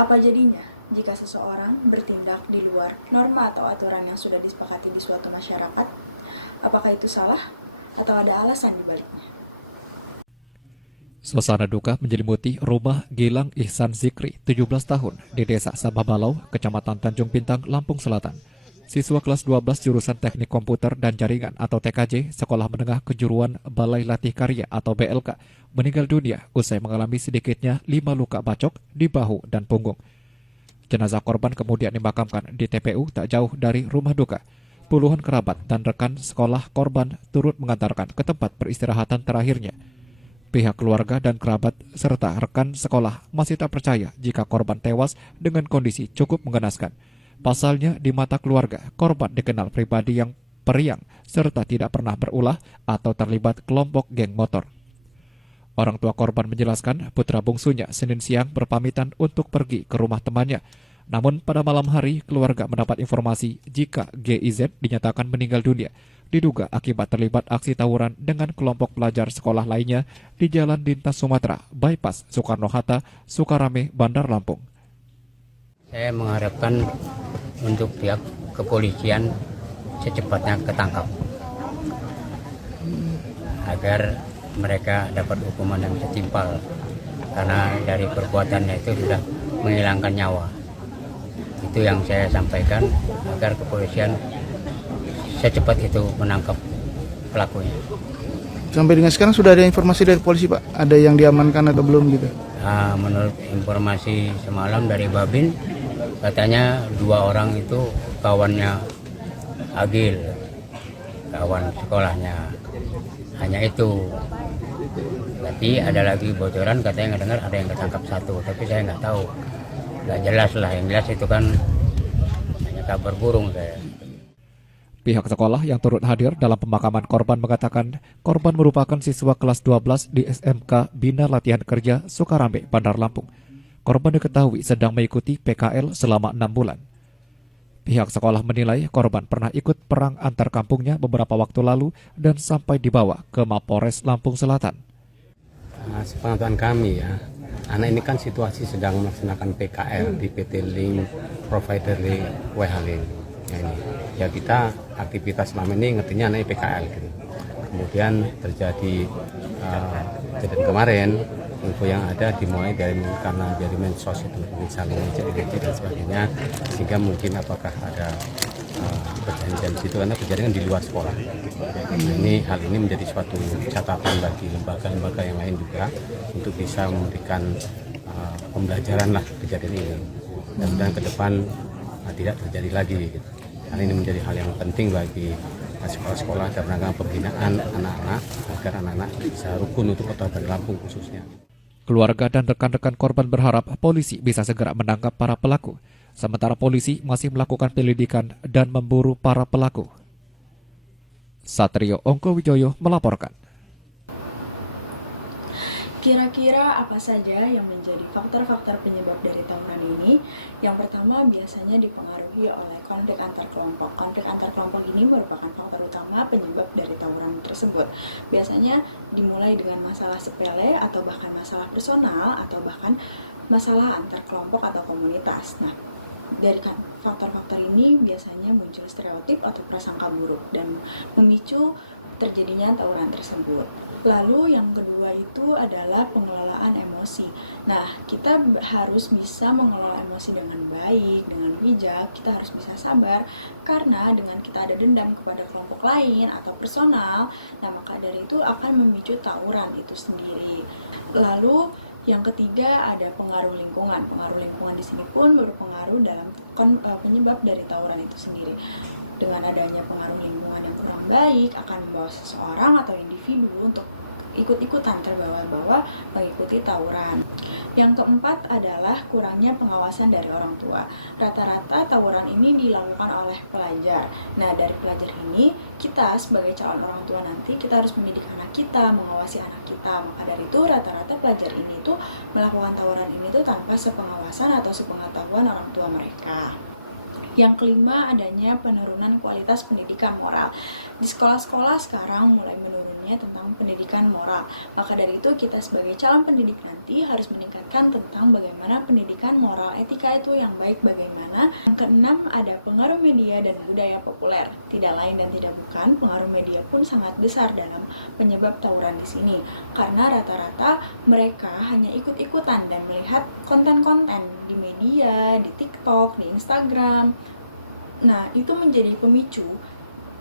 Apa jadinya jika seseorang bertindak di luar norma atau aturan yang sudah disepakati di suatu masyarakat? Apakah itu salah atau ada alasan di baliknya? Suasana duka menyelimuti rumah Gilang Ihsan Zikri, 17 tahun, di Desa Sababalau, Kecamatan Tanjung Bintang, Lampung Selatan. Siswa kelas 12 jurusan Teknik Komputer dan Jaringan atau TKJ, Sekolah Menengah Kejuruan Balai Latih Karya atau BLK, meninggal dunia usai mengalami sedikitnya 5 luka bacok di bahu dan punggung. Jenazah korban kemudian dimakamkan di TPU tak jauh dari rumah duka. Puluhan kerabat dan rekan sekolah korban turut mengantarkan ke tempat peristirahatan terakhirnya. Pihak keluarga dan kerabat serta rekan sekolah masih tak percaya jika korban tewas dengan kondisi cukup mengenaskan. Pasalnya di mata keluarga, korban dikenal pribadi yang periang serta tidak pernah berulah atau terlibat kelompok geng motor. Orang tua korban menjelaskan putra bungsunya Senin siang berpamitan untuk pergi ke rumah temannya. Namun pada malam hari keluarga mendapat informasi jika GIZ dinyatakan meninggal dunia. Diduga akibat terlibat aksi tawuran dengan kelompok pelajar sekolah lainnya di Jalan Lintas Sumatera, Bypass Soekarno-Hatta, Sukarame, Bandar Lampung. Saya mengharapkan untuk pihak kepolisian secepatnya ketangkap agar mereka dapat hukuman yang setimpal karena dari perbuatannya itu sudah menghilangkan nyawa. Itu yang saya sampaikan agar kepolisian secepat itu menangkap pelakunya. Sampai dengan sekarang sudah ada informasi dari polisi, Pak? Ada yang diamankan atau belum gitu? Nah, menurut informasi semalam dari Babin, katanya 2 orang itu kawannya Agil, kawan sekolahnya. Hanya itu. Tapi ada lagi bocoran katanya nggak dengar ada yang ketangkap 1, tapi saya nggak tahu. Nggak jelas lah, yang jelas itu kan hanya kabar burung saya. Pihak sekolah yang turut hadir dalam pemakaman korban mengatakan korban merupakan siswa kelas 12 di SMK Bina Latihan Kerja Sukarame, Bandar Lampung. Korban diketahui sedang mengikuti PKL selama 6 bulan. Pihak sekolah menilai korban pernah ikut perang antar kampungnya beberapa waktu lalu dan sampai dibawa ke Mapores Lampung Selatan. Sepengetahuan kami ya, anak ini kan situasi sedang melaksanakan PKL di PT Link Provider Link WH Link. Ya kita aktivitas selama ini ngertinya anaknya PKL gitu. Kemudian terjadi kejadian kemarin, info yang ada dimulai karena dari medsos itu saling ngejek dan sebagainya, sehingga mungkin apakah ada perjanjian situ karena kejadian di luar sekolah. Hal ini menjadi suatu catatan bagi lembaga-lembaga yang lain juga untuk bisa memberikan pembelajaran lah kejadian ini dan ke depan tidak terjadi lagi gitu. Hal ini menjadi hal yang penting bagi sekolah-sekolah dalam rangka pembinaan anak-anak agar anak-anak bisa rukun untuk Kota Bandar Lampung khususnya. Keluarga dan rekan-rekan korban berharap polisi bisa segera menangkap para pelaku. Sementara polisi masih melakukan penyelidikan dan memburu para pelaku. Satrio Ongko Wijoyo melaporkan. Kira-kira apa saja yang menjadi faktor-faktor penyebab dari tawuran ini? Yang pertama biasanya dipengaruhi oleh konflik antar kelompok. Konflik antar kelompok ini merupakan faktor utama penyebab dari tawuran tersebut. Biasanya dimulai dengan masalah sepele atau bahkan masalah personal atau bahkan masalah antar kelompok atau komunitas. Nah, dari faktor-faktor ini biasanya muncul stereotip atau prasangka buruk dan memicu terjadinya tawuran tersebut. Lalu yang kedua itu adalah pengelolaan emosi. Nah, kita harus bisa mengelola emosi dengan baik, dengan bijak, kita harus bisa sabar, karena dengan kita ada dendam kepada kelompok lain atau personal, nah maka dari itu akan memicu tawuran itu sendiri. Lalu yang ketiga ada pengaruh lingkungan. Pengaruh lingkungan di sini pun berpengaruh dalam penyebab dari tawuran itu sendiri. Dengan adanya pengaruh lingkungan yang kurang baik akan membawa seseorang atau individu untuk ikut-ikutan terbawa-bawa mengikuti tawuran. Yang keempat adalah kurangnya pengawasan dari orang tua. Rata-rata tawuran ini dilakukan oleh pelajar. Nah, dari pelajar ini kita sebagai calon orang tua nanti kita harus mendidik anak kita, mengawasi anak kita. Maka dari itu rata-rata pelajar ini tuh melakukan tawuran ini tuh tanpa sepengawasan atau sepengetahuan orang tua mereka. Yang kelima, adanya penurunan kualitas pendidikan moral. Di sekolah-sekolah sekarang mulai menurunnya tentang pendidikan moral. Maka dari itu kita sebagai calon pendidik nanti harus meningkatkan tentang bagaimana pendidikan moral etika itu yang baik bagaimana. Yang keenam, ada pengaruh media dan budaya populer. Tidak lain dan tidak bukan, pengaruh media pun sangat besar dalam penyebab tawuran di sini. Karena rata-rata mereka hanya ikut-ikutan dan melihat konten-konten di media, di TikTok, di Instagram. Nah, itu menjadi pemicu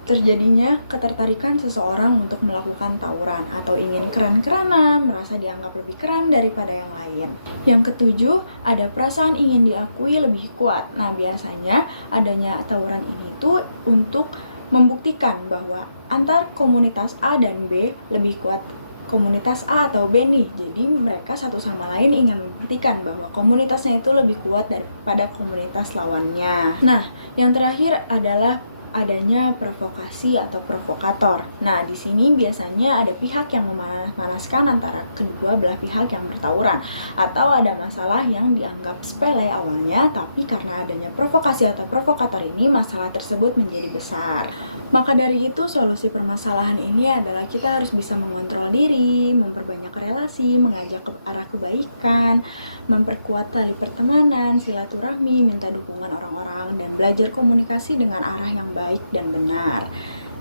terjadinya ketertarikan seseorang untuk melakukan tawuran atau ingin keren-kerenan, merasa dianggap lebih keren daripada yang lain. Yang ketujuh, ada perasaan ingin diakui lebih kuat. Nah, biasanya adanya tawuran ini tuh untuk membuktikan bahwa antar komunitas A dan B lebih kuat komunitas A atau B nih. Jadi mereka satu sama lain ingin membuktikan bahwa komunitasnya itu lebih kuat daripada komunitas lawannya. Nah, yang terakhir adalah adanya provokasi atau provokator. Nah, di sini biasanya ada pihak yang memanas-manaskan antara kedua belah pihak yang bertawuran, atau ada masalah yang dianggap sepele awalnya, tapi karena adanya provokasi atau provokator ini, masalah tersebut menjadi besar. Maka dari itu, solusi permasalahan ini adalah kita harus bisa mengontrol diri, memperbanyak relasi, mengajak ke arah kebaikan, memperkuat tali pertemanan, silaturahmi, minta dukungan orang-orang, dan belajar komunikasi dengan arah yang baik dan benar.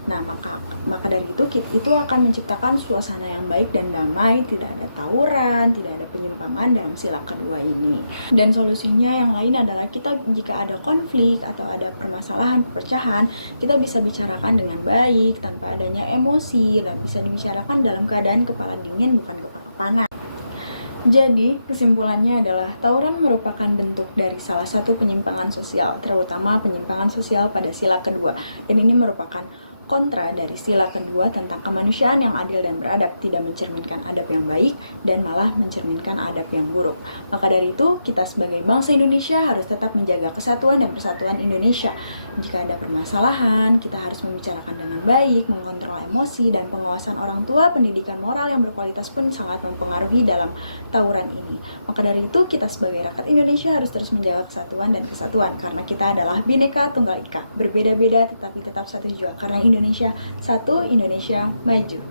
Nah, maka dari itu akan menciptakan suasana yang baik dan damai, tidak ada tawuran, tidak ada penyimpangan dalam sila kedua ini. Dan solusinya yang lain adalah kita jika ada konflik atau ada permasalahan, perpecahan, kita bisa bicarakan dengan baik, tanpa adanya emosi, dan bisa dibicarakan dalam keadaan kepala dingin bukan kepala panas. Jadi, kesimpulannya adalah tawuran merupakan bentuk dari salah satu penyimpangan sosial, terutama penyimpangan sosial pada sila kedua. Dan ini merupakan kontra dari sila kedua tentang kemanusiaan yang adil dan beradab, tidak mencerminkan adab yang baik dan malah mencerminkan adab yang buruk. Maka dari itu, kita sebagai bangsa Indonesia harus tetap menjaga kesatuan dan persatuan Indonesia. Jika ada permasalahan, kita harus membicarakan dengan baik, mengontrol emosi, dan pengawasan orang tua, pendidikan moral yang berkualitas pun sangat mempengaruhi dalam tawuran ini. Maka dari itu, kita sebagai rakyat Indonesia harus terus menjaga kesatuan dan kesatuan, karena kita adalah Bhinneka Tunggal Ika, berbeda-beda tetapi tetap satu jua, karena Indonesia satu, Indonesia maju.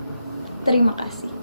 Terima kasih.